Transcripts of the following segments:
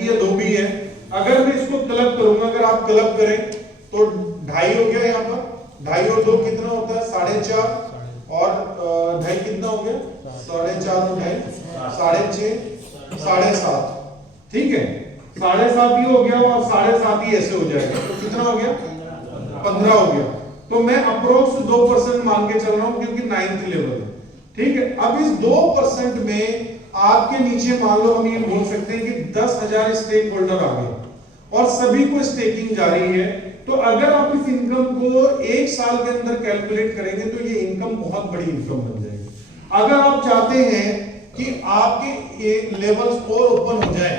ये 2 भी है। अगर मैं इसको क्लब करूंगा, अगर आप क्लब करें तो 2.5 हो गया, यहाँ पर 2.5 और 2 कितना होता है 4.5, और 2.5 कितना हो गया 4.5 और 2.5 6.5 7.5, ठीक है 7.5 ये हो गया और 7.5 ही ऐसे हो जाएगा, तो कितना हो गया 15 हो गया। तो मैं अप्रोक्स 2% मान के चल रहा हूं क्योंकि 9th लेवल है, ठीक है। अब इस 2% में आपके नीचे मान लो हम ये बोल सकते हैं कि 10,000 स्टेक होल्डर आ गए और सभी को स्टेकिंग जारी है। तो अगर आप इस इनकम को 1 साल के अंदर कैलकुलेट करेंगे तो ये इनकम बहुत बड़ी इनकम बन जाएगी। अगर आप चाहते हैं कि आपके लेवल्स और ओपन हो जाए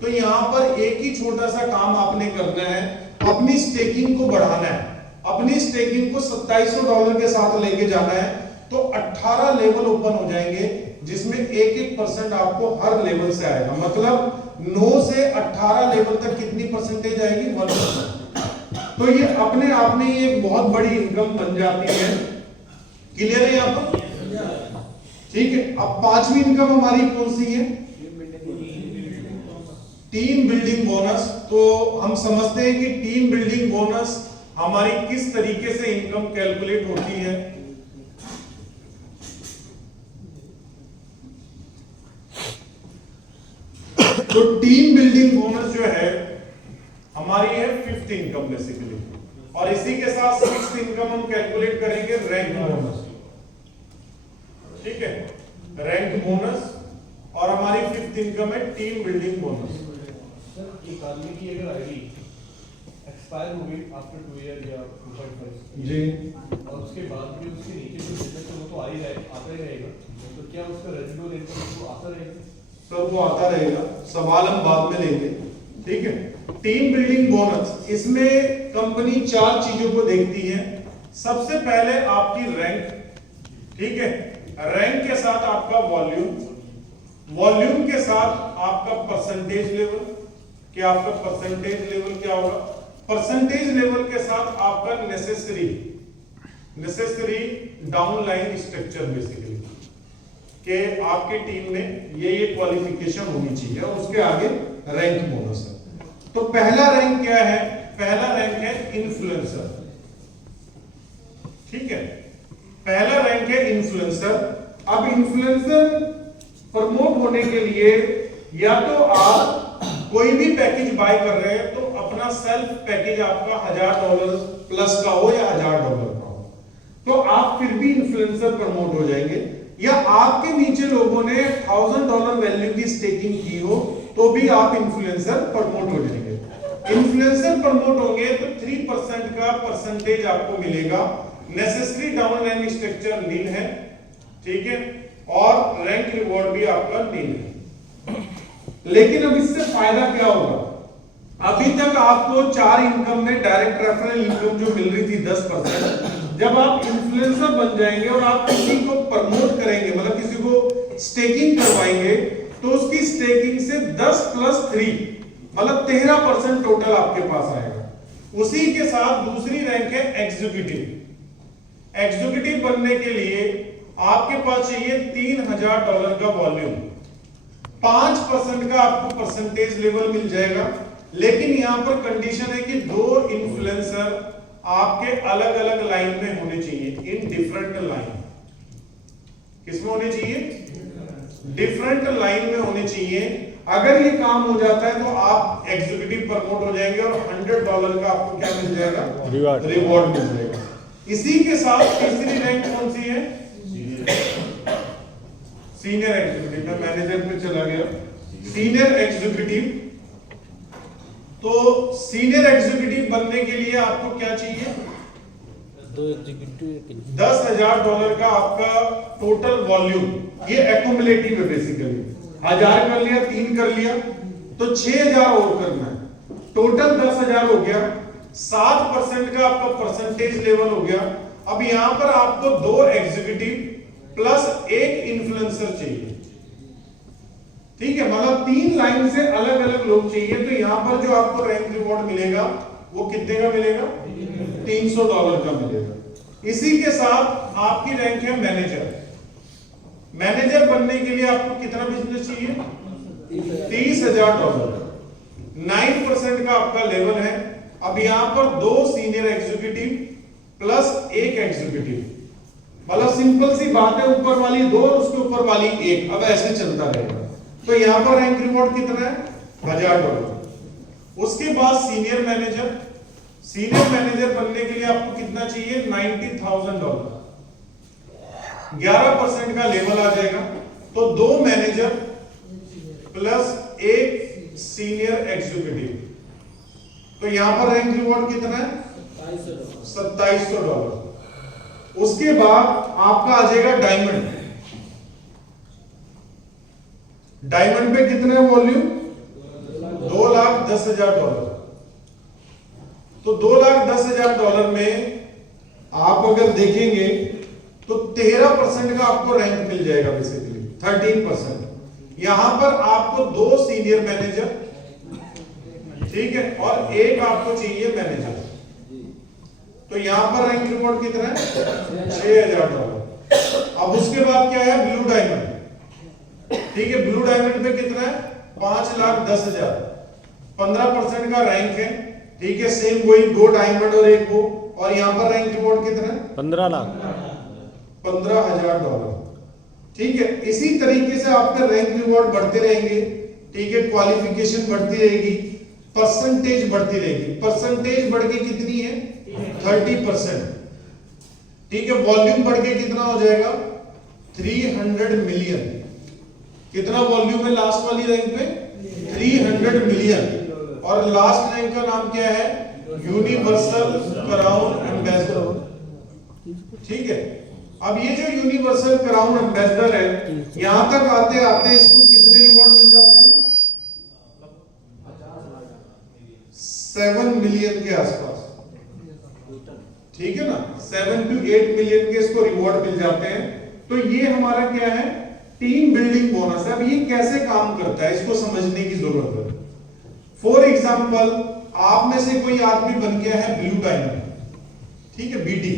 तो यहां पर एक ही छोटा सा काम आपने करना है, अपनी स्टेकिंग को बढ़ाना है। अपनी स्टेकिंग को $2700 के साथ लेके जाना है तो 18 लेवल ओपन हो जाएंगे, जिसमें 1-1% आपको हर लेवल से आएगा। मतलब 9 से 18 लेवल तक कितनी परसेंटेज आएगी 1%। तो ये अपने आप में ही एक बहुत बड़ी इनकम बन जाती है। क्लियर है यहाँ पर? ठीक है। अब 5वीं इनकम हमारी कौन सी है? Team building bonus. तो हम समझते हैं कि टीम बिल्डिंग बोनस हमारी किस तरीके से इनकम कैलकुलेट होती है। तो टीम बिल्डिंग बोनस जो है हमारी है 5th इनकम बेसिकली, और इसी के साथ 6th इनकम हम कैलकुलेट करेंगे रैंक बोनस, ठीक है रैंक बोनस, और हमारी 5th इनकम है टीम बिल्डिंग बोनस। सर एक आदमी की अगर आईडी एक्सपायर हो गई आफ्टर 2 ईयर या 2.5 जी, और उसके बाद भी उसके नीचे जो बिजनेस है वो तो आता ही रहेगा, तो क्या उसका रेजिडुअल इनकम तो आता रहेगा? सर वो आता रहेगा, सवाल हम बाद में लेंगे, ठीक है। टीम बिल्डिंग बोनस, इसमें कंपनी 4 चीजों को देखती है। सबसे पहले आपकी रैंक, ठीक है, रैंक के साथ आपका वॉल्यूम, वॉल्यूम के साथ आपका परसेंटेज लेवल, क्या आपका परसेंटेज लेवल क्या होगा, परसेंटेज लेवल के साथ आपका नेसेसरी डाउनलाइन स्ट्रक्चर बेसिकली कि आपकी टीम में ये क्वालिफिकेशन होनी चाहिए, और उसके आगे रैंक बोनस है। तो पहला रैंक क्या है? पहला रैंक है इन्फ्लुएंसर, ठीक है, पहला रैंक है इन्फ्लुएंसर। अब इन्फ्लुएंसर प्रमोट होने के लिए या तो आप कोई भी पैकेज बाय कर रहे हैं तो अपना सेल्फ पैकेज आपका $1000 प्लस का हो या $1000 का हो, तो आप फिर भी इन्फ्लुएंसर प्रमोट हो जाएंगे। या आपके नीचे लोगों ने $1000 वैल्यू की स्टेकिंग की हो तो भी आप इन्फ्लुएंसर प्रमोट हो जाएंगे। इन्फ्लुएंसर प्रमोट होंगे तो 3% का परसेंटेज आपको मिलेगा। नेसेसरी डाउनलाइन स्ट्रक्चर नील है, ठीक है, और रैंक रिवॉर्ड भी आपका नील है। लेकिन अब इससे फायदा क्या होगा? अभी तक आपको 4 इनकम में डायरेक्ट रेफरल इनकम जो मिल रही थी 10%, जब आप इन्फ्लुएंसर बन जाएंगे और आप किसी को प्रमोट करेंगे, मतलब किसी को स्टेकिंग करवाएंगे, तो उसकी स्टेकिंग से 10 + 3 मतलब 13% टोटल आपके पास आएगा। उसी के साथ दूसरी रैंक है एग्जीक्यूटिव। एग्जीक्यूटिव बनने के लिए आपके पास चाहिए $3000 का वॉल्यूम, 5% का आपको परसेंटेज लेवल मिल जाएगा। लेकिन यहां पर कंडीशन है कि 2 इन्फ्लुएंसर आपके अलग अलग लाइन में होने चाहिए, इन डिफरेंट लाइन। किसमें होने चाहिए? डिफरेंट लाइन में होने चाहिए। अगर ये काम हो जाता है तो आप एग्जीक्यूटिव प्रमोट हो जाएंगे और $100 का आपको क्या मिल जाएगा? रिवॉर्ड मिल जाएगा। इसी के साथ तीसरी रैंक कौन सी है? Senior executive. मैं मैनेजर पे चला गया। Senior executive. तो सीनियर एग्जीक्यूटिव बनने के लिए आपको क्या चाहिए? 2 एग्जीक्यूटिव, $10,000 का आपका टोटल वॉल्यूम। ये एक्युमुलेटिव है बेसिकली। 1000 कर लिया, 3 कर लिया, तो 6000 और करना है। टोटल 10,000 हो गया। 7% का आपका परसेंटेज लेवल हो गया। अब यहां पर आपको 2 एग्जीक्यूटिव प्लस 1 इन्फ्लुएंसर चाहिए, ठीक है, मतलब 3 लाइन से अलग अलग लोग चाहिए। तो यहां पर जो आपको रैंक रिवॉर्ड मिलेगा वो कितने का मिलेगा? $300 का मिलेगा। इसी के साथ आपकी रैंक है मैनेजर। मैनेजर बनने के लिए आपको कितना बिजनेस चाहिए? $30,000। का आपका लेवल है। अब यहां पर 2 सीनियर एग्जीक्यूटिव प्लस 1 एग्जीक्यूटिव, मतलब सिंपल सी बात है, ऊपर वाली 2 और उसके ऊपर वाली 1, अब ऐसे चलता रहेगा। तो यहां पर रैंक रिवॉर्ड कितना है? $1000। उसके बाद सीनियर मैनेजर, सीनियर मैनेजर बनने के लिए आपको कितना चाहिए? $90,000, 11% का लेवल आ जाएगा। तो 2 मैनेजर प्लस 1 सीनियर एग्जीक्यूटिव, तो यहां पर रैंक रिवॉर्ड कितना है? $2700। उसके बाद आपका आ जाएगा डायमंड। डायमंड पे कितना है वॉल्यूम? $2,10,000। तो $2,10,000 में आप अगर देखेंगे तो 13% का आपको रैंक मिल जाएगा, बेसिकली 13%। यहां पर आपको 2 सीनियर मैनेजर, ठीक है, और 1 आपको चाहिए मैनेजर। तो यहां पर रैंक रिवॉर्ड कितना है? $6,000। अब उसके बाद क्या है? ब्लू डायमंड, ठीक है। ब्लू डायमंड पे कितना है? $5,10,000, 15% का रैंक है, ठीक है। सेम वही 2 डायमंड और 1 वो, और यहां पर रैंक रिवॉर्ड कितना है? 15 लाख, $15,000, ठीक है। इसी तरीके से आपके रैंक रिवॉर्ड बढ़ते रहेंगे, ठीक है। क्वालिफिकेशन बढ़ती रहेगी, परसेंटेज बढ़ती रहेगी। परसेंटेज बढ़ के कितनी है? 30%, ठीक है। वॉल्यूम बढ़ के कितना हो जाएगा? 300 मिलियन। कितना वॉल्यूम है लास्ट वाली रैंक पे? 300 मिलियन। और लास्ट रैंक का नाम क्या है? यूनिवर्सल क्राउन एम्बेसडर, ठीक है। अब ये जो यूनिवर्सल क्राउन एम्बेसडर है, यहां तक आते आते इसको कितने रिवॉर्ड मिल जाते हैं? 7 मिलियन के आसपास, ठीक है ना। 7 to 8 मिलियन के इसको रिवॉर्ड मिल जाते हैं। तो ये हमारा क्या है? टीम बिल्डिंग बोनस है। अब ये कैसे काम करता है, इसको समझने की जरूरत है। फॉर एग्जाम्पल, आप में से कोई आदमी बन गया है ब्लू डायमंड, ठीक है, बीडी।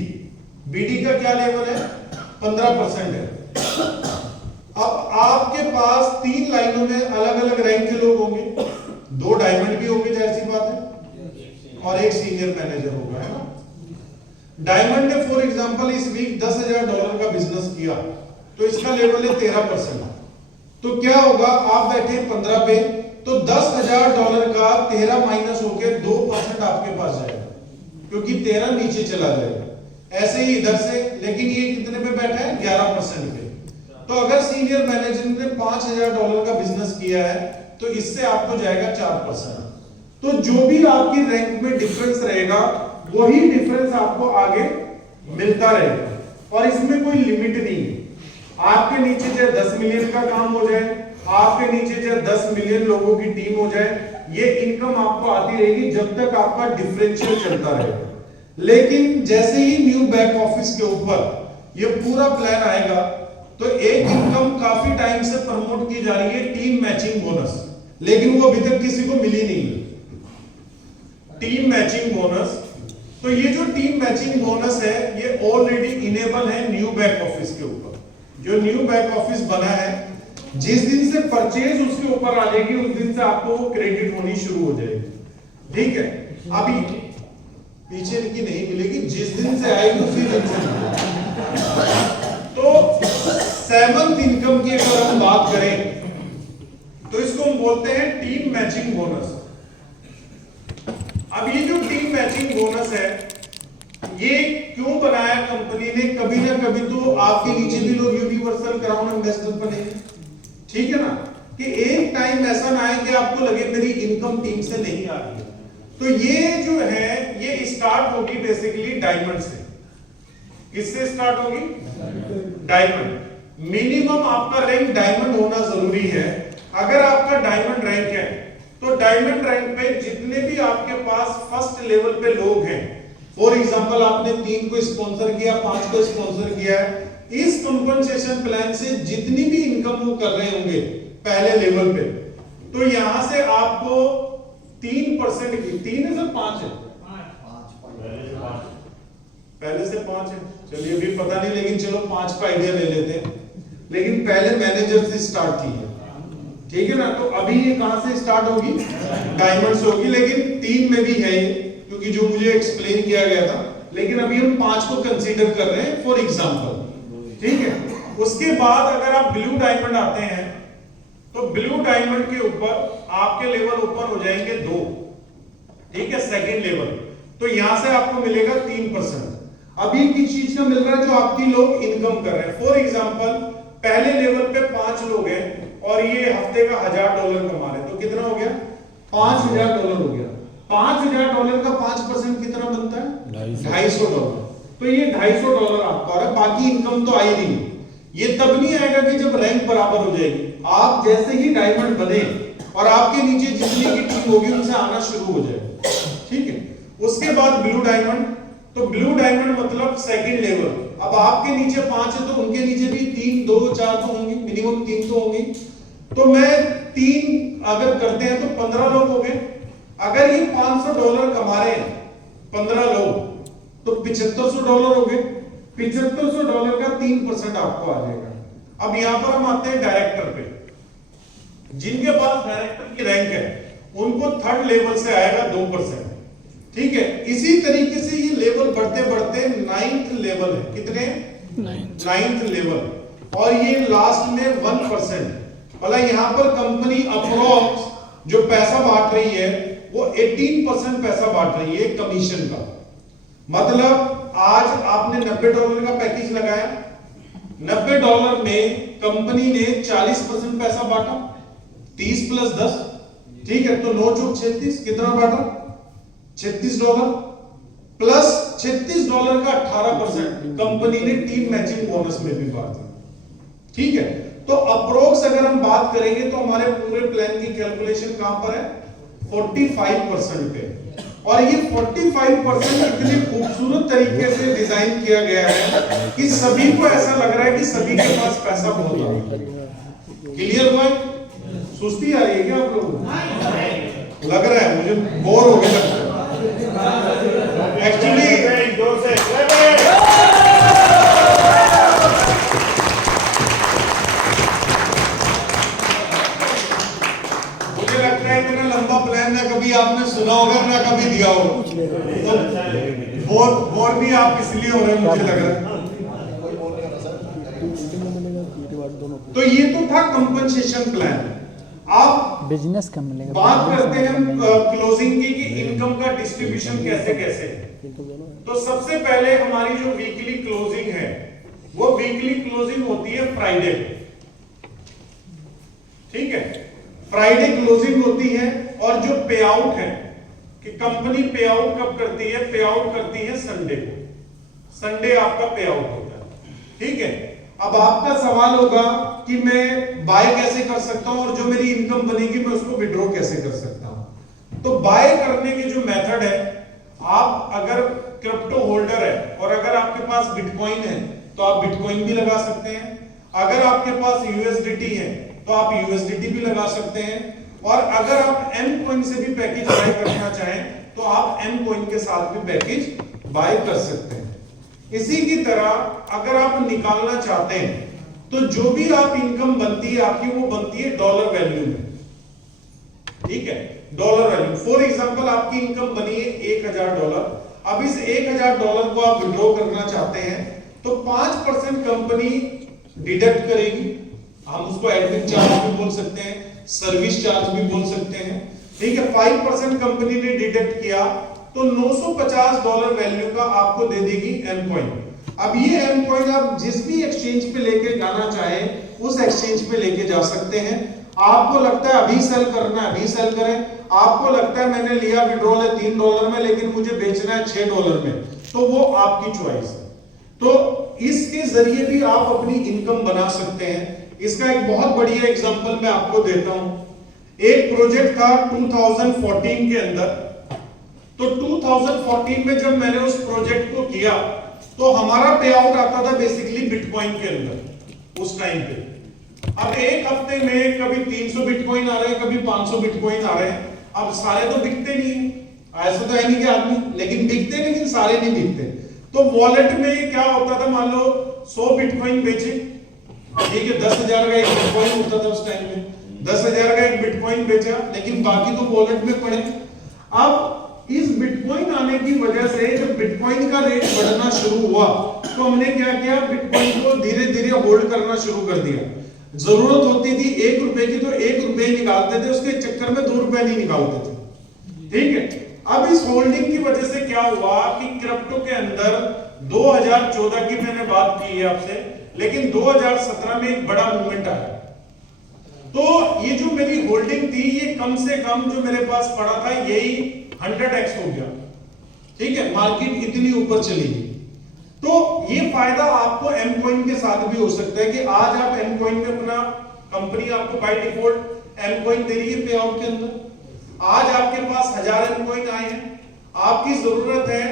बीडी का क्या लेवल है? 15% है। अब आपके पास 3 लाइनों में अलग अलग रैंक के लोग होंगे, 2 डायमंड भी होंगे, जाहिर सी बात है, और 1 सीनियर मैनेजर होगा, है ना। डायमंड ने फॉर एग्जांपल इस वीक $10,000 का बिजनेस किया, तो इसका लेवल है 13%। तो क्या होगा? आप बैठे 15 पे, तो $10,000 का 13 माइनस होकर 2% आपके पास जाएगा, क्योंकि 13 नीचे चला जाएगा। ऐसे ही इधर से, लेकिन ये कितने पे बैठा है? 11% पे। तो अगर सीनियर मैनेजर ने $5,000 का बिजनेस किया है, तो इससे आपको जाएगा 4%। तो जो भी आपकी रैंक में डिफरेंस रहेगा, वही डिफरेंस आपको आगे मिलता रहेगा, और इसमें कोई लिमिट नहीं है। आपके नीचे चाहे 10 मिलियन का काम हो जाए, आपके नीचे चाहे 10 मिलियन लोगों की टीम हो जाए, ये इनकम आपको आती रहेगी जब तक आपका डिफरेंशियल चलता रहेगा। लेकिन जैसे ही न्यू बैक ऑफिस के ऊपर ये पूरा प्लान आएगा, तो एक इनकम काफी टाइम से प्रमोट की जा रही है, टीम मैचिंग बोनस, लेकिन वो अभी तक किसी को मिली नहीं है। टीम मैचिंग बोनस, तो ये जो टीम मैचिंग बोनस है, ये ऑलरेडी इनेबल है न्यू बैक ऑफिस के ऊपर। जो न्यू बैक ऑफिस बना है, जिस दिन से परचेज उसके ऊपर आ जाएगी, उस दिन से आपको वो क्रेडिट होनी शुरू हो जाएगी, ठीक है। अभी पीछे की नहीं मिलेगी, जिस दिन से आएगी उसी दिन से। तो 7th इनकम की अगर हम बात करें, तो इसको हम बोलते हैं टीम मैचिंग बोनस। अब ये जो टीम मैचिंग बोनस है, ये क्यों बनाया कंपनी ने? कभी ना कभी तो आपके नीचे भी लोग यूनिवर्सल क्राउन एम्बेसडर बनेंगे, ठीक है ना, कि एक टाइम ऐसा ना आए कि आपको लगे मेरी इनकम टीम से नहीं आ रही है। तो ये जो है, ये स्टार्ट होगी बेसिकली डायमंड से। किससे स्टार्ट होगी? डायमंड। मिनिमम आपका रैंक डायमंड होना जरूरी है। अगर आपका डायमंड रैंक है, तो डायमंड रैंक पे जितने भी आपके पास फर्स्ट लेवल पे लोग हैं, फॉर एग्जांपल आपने 3 को स्पॉन्सर किया, 5 को स्पॉन्सर किया है, इस कंपनसेशन प्लान से जितनी भी इनकम वो कर रहे होंगे पहले लेवल पे, तो यहां से आपको 3% की, 3 है सर 5 है? पहले से 5 है, चलिए अभी पता नहीं, लेकिन चलो 5 का आइडिया ले लेते हैं। लेकिन पहले मैनेजर से स्टार्ट की है, ठीक है ना। तो अभी ये कहां से स्टार्ट होगी, डायमंड से होगी, लेकिन 3 में भी है ये, क्योंकि जो मुझे एक्सप्लेन किया गया था, लेकिन अभी हम 5 को कंसीडर कर रहे हैं फॉर एग्जांपल, ठीक है। उसके बाद अगर आप ब्लू डायमंड आते हैं तो ब्लू डायमंड के ऊपर आपके लेवल ओपन हो जाएंगे 2, ठीक है, सेकंड लेवल। तो यहां से आपको मिलेगा 3%। अभी किस चीज का मिल रहा है, जो आपकी लोग इनकम कर रहे हैं। फॉर एग्जांपल पहले लेवल पे 5 लोग हैं और ये हफ्ते का $1000 कमा रहे हैं, तो कितना हो गया, $5000 हो गया। $5000 का 5% कितना बनता है, $250। तो ये $250 आपका, और बाकी इनकम तो आई नहीं। ये तब नहीं आएगा कि जब रैंक बराबर हो जाएगी। आप जैसे ही डायमंड बने और आपके नीचे जितनी की टीम होगी उनसे आना शुरू हो जाएगा, ठीक है। उसके बाद ब्लू डायमंड, तो ब्लू डायमंड मतलब सेकंड लेवल। अब आपके नीचे 5 है तो उनके नीचे भी 3, 2, 4 तो होंगे, मिनिमम 3 तो होंगे। तो मैं 3 अगर करते हैं तो 15 लोग हो गए। अगर ये $500 कमा रहे हैं 15 लोग, तो $7500 हो गए। $7500 का 3% आपको आ जाएगा। अब यहां पर हम आते हैं डायरेक्टर पे। जिनके पास डायरेक्टर की रैंक है उनको थर्ड लेवल से आएगा 2%, ठीक है। इसी तरीके से ये लेवल बढ़ते बढ़ते 9th लेवल है, कितने, 9th लेवल, और ये लास्ट में 1%। मतलब यहां पर कंपनी अप्रोक्स जो पैसा बांट रही है वो 18% पैसा बांट रही है कमीशन का। मतलब आज आपने $90 का पैकेज लगाया, $90 में कंपनी ने 40% पैसा बांटा, 30 + 10, ठीक है। तो 9 चौक 36, कितना बांटा, $36 प्लस $36 का 18% कंपनी ने टीम मैचिंग बोनस में भी बांटा, ठीक है। तो अप्रोक्स अगर हम बात करेंगे तो हमारे पूरे प्लान की कैलकुलेशन कहां पर है, 45% पे। और ये 45% इतने खूबसूरत तरीके से डिजाइन किया गया है कि सभी को ऐसा लग रहा है कि सभी के पास पैसा बहुत है। क्लियर हुआ, सुस्ती आ रही है क्या आप लोगों को, लग रहा है मुझे बोर हो गया लगता है एक्चुअली। मुझे लगता है इतना लंबा प्लान ना कभी आपने सुना होगा ना कभी दिया होगा, तो बोर भी आप इसलिए हो रहे हैं मुझे लग रहा है। तो ये तो था कंपनसेशन प्लान। आप बिजनेस का मिलेगा, बात करते हैं हम क्लोजिंग की कि इनकम का डिस्ट्रीब्यूशन कैसे कैसे है। तो सबसे पहले हमारी जो वीकली क्लोजिंग है वो वीकली क्लोजिंग होती है फ्राइडे, ठीक है। फ्राइडे क्लोजिंग होती है, और जो पे आउट है कि कंपनी पे आउट कब करती है, पे आउट करती है संडे को। संडे आपका पे आउट होता है, ठीक है। अब आपका सवाल होगा कि मैं बाय कैसे कर सकता हूं और जो मेरी इनकम बनेगी मैं उसको विड्रॉ कैसे कर सकता हूं। तो बाय करने के जो मेथड है, आप अगर क्रिप्टो होल्डर है और अगर आपके पास बिटकॉइन है तो आप बिटकॉइन भी लगा सकते हैं। अगर आपके पास यूएसडीटी है तो आप यूएसडीटी भी लगा सकते हैं। और अगर आप एम कॉइन से भी पैकेज बाय करना चाहें तो आप एम कॉइन के साथ भी पैकेज बाय कर सकते हैं। इसी की तरह अगर आप निकालना चाहते हैं तो जो भी आप इनकम बनती है आपकी वो बनती है डॉलर वैल्यू में, ठीक है, डॉलर वैल्यू। फॉर एग्जांपल आपकी इनकम बनी है $1000। अब इस $1000 को आप विड्रॉ करना चाहते हैं तो 5% कंपनी डिडक्ट करेगी। हम उसको एडमिन चार्ज भी बोल सकते हैं, सर्विस चार्ज भी बोल सकते हैं, ठीक है। 5% कंपनी ने डिडक्ट किया तो $950 वैल्यू का आपको दे देगी एम कॉइन। अब ये एम कॉइन आप जिस भी एक्सचेंज पे लेके जाना चाहें उस एक्सचेंज पे लेके जा सकते हैं। आपको लगता है अभी सेल करना है, अभी सेल करें। आपको लगता है मैंने लिया विड्रॉल है $3 में लेकिन मुझे बेचना है $6 में, तो वो आपकी चॉइस है। तो इसके जरिए भी आप अपनी इनकम बना सकते हैं। इसका एक बहुत बढ़िया एग्जांपल मैं आपको देता हूं। एक प्रोजेक्ट था 2014 के अंदर। तो 2014 में जब मैंने उस प्रोजेक्ट को किया तो हमारा पे आउट आता था बेसिकली बिटकॉइन के अंदर उस टाइम पे। अब एक हफ्ते में कभी 300 बिटकॉइन आ रहे हैं, कभी 500 बिटकॉइन आ रहे हैं। अब सारे तो बिकते नहीं है, ऐसा तो है नहीं कि आदमी, लेकिन बिकते, लेकिन सारे नहीं बिकते। तो वॉलेट में क्या होता था, मान लो 100 बिटकॉइन बेचे, ठीक है, 10,000 का एक बिटकॉइन होता था उस टाइम में। 10,000 का एक बिटकॉइन बेचा, लेकिन बाकी तो वॉलेट में पड़े। अब इस बिटकॉइन आने की वजह से जब बिटकॉइन का रेट बढ़ना शुरू हुआ तो हमने क्या किया, बिटकॉइन को धीरे धीरे होल्ड करना शुरू कर दिया। जरूरत होती थी 1 रुपए की तो 1 रुपए निकालते थे, उसके चक्कर में 2 रुपए नहीं निकालते थे, ठीक है। अब इस होल्डिंग की वजह से क्या हुआ कि क्रिप्टो के अंदर 2014 की मैंने बात की है आपसे, लेकिन 2017 में एक बड़ा मूवमेंट आया। तो ये जो मेरी होल्डिंग थी ये कम से कम जो मेरे पास पड़ा था यही 100x हो गया, ठीक है। मार्केट इतनी ऊपर चली गई। तो ये फायदा आपको एम कॉइन के साथ भी हो सकता है कि आज आप एम कॉइन में अपना कंपनी आपको बाय डिफॉल्ट एम कॉइन दे रही है पे आउट के अंदर। आज आपके पास 1000 एम कॉइन आए हैं, आपकी जरूरत है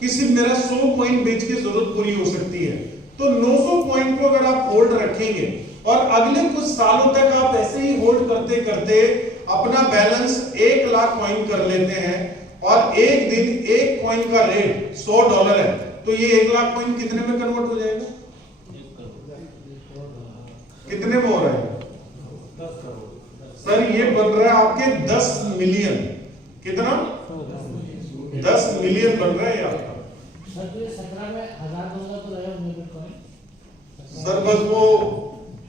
कि सिर्फ मेरा 100 कॉइन बेच के जरूरत पूरी हो सकती है। तो 900 कॉइन को अगर आप होल्ड रखेंगे और अगले कुछ सालों तक आप ऐसे ही होल्ड करते करते अपना बैलेंस 1 लाख कॉइन कर लेते हैं और एक दिन एक कॉइन का रेट $100 है, तो ये 1 लाख कॉइन कितने में कन्वर्ट हो जाएगा? कितने में हो रहा है सर? ये बन रहा है आपके 10 मिलियन। कितना? 10 मिलियन बन रहा है आपका सर। तो ये 17 में 1000-2000 तो रहेगा मेरे बिटकॉइन सर। बस वो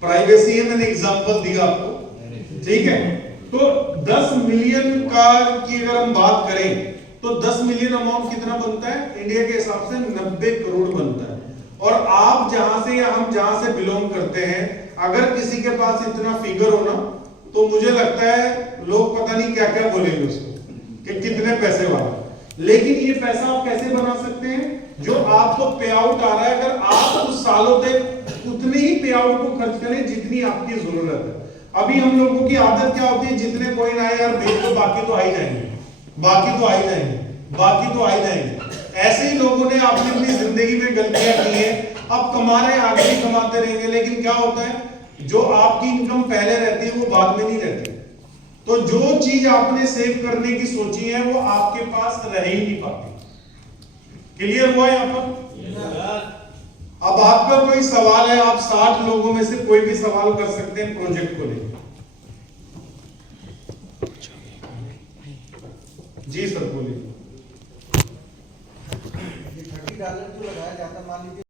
प्राइवेसी है, मैंने एग्जांपल दिया आपको, ठीक है। तो 10 मिलियन का की अगर हम बात करें तो 10 मिलियन अमाउंट कितना बनता है इंडिया के हिसाब से? 90 करोड़ बनता है। और आप जहां से या हम जहां से बिलोंग करते हैं, अगर किसी के पास इतना फिगर हो ना तो मुझे लगता है लोग पता नहीं क्या क्या बोलेंगे उसको कि कितने पैसे वाला। लेकिन ये पैसा आप कैसे बना सकते हैं? जो आपको पे आउट आ रहा है, अगर आप कुछ सालों तक उतने ही पे आउट को खर्च करें जितनी आपकी जरूरत है। अभी हम लोगों की आदत क्या होती है, जितने कॉइन आए यार बेच दो, बाकी तो आ ही जाएंगे, बाकी तो आ ही जाएंगे, बाकी तो आ ही जाएंगे। ऐसे ही लोगों ने आपने अपनी जिंदगी में गलतियां की है, अब कमा रहे हैं, आगे भी कमाते रहेंगे, लेकिन क्या होता है जो आपकी इनकम पहले रहती है वो बाद में नहीं रहती। तो जो चीज आपने सेव करने की सोची है वो आपके पास रह ही नहीं पाती। क्लियर हुआ यहां पर? अब आपका कोई सवाल है, आप 60 लोगों में से कोई भी सवाल कर सकते हैं प्रोजेक्ट को लेकर। जी सर बोलिए।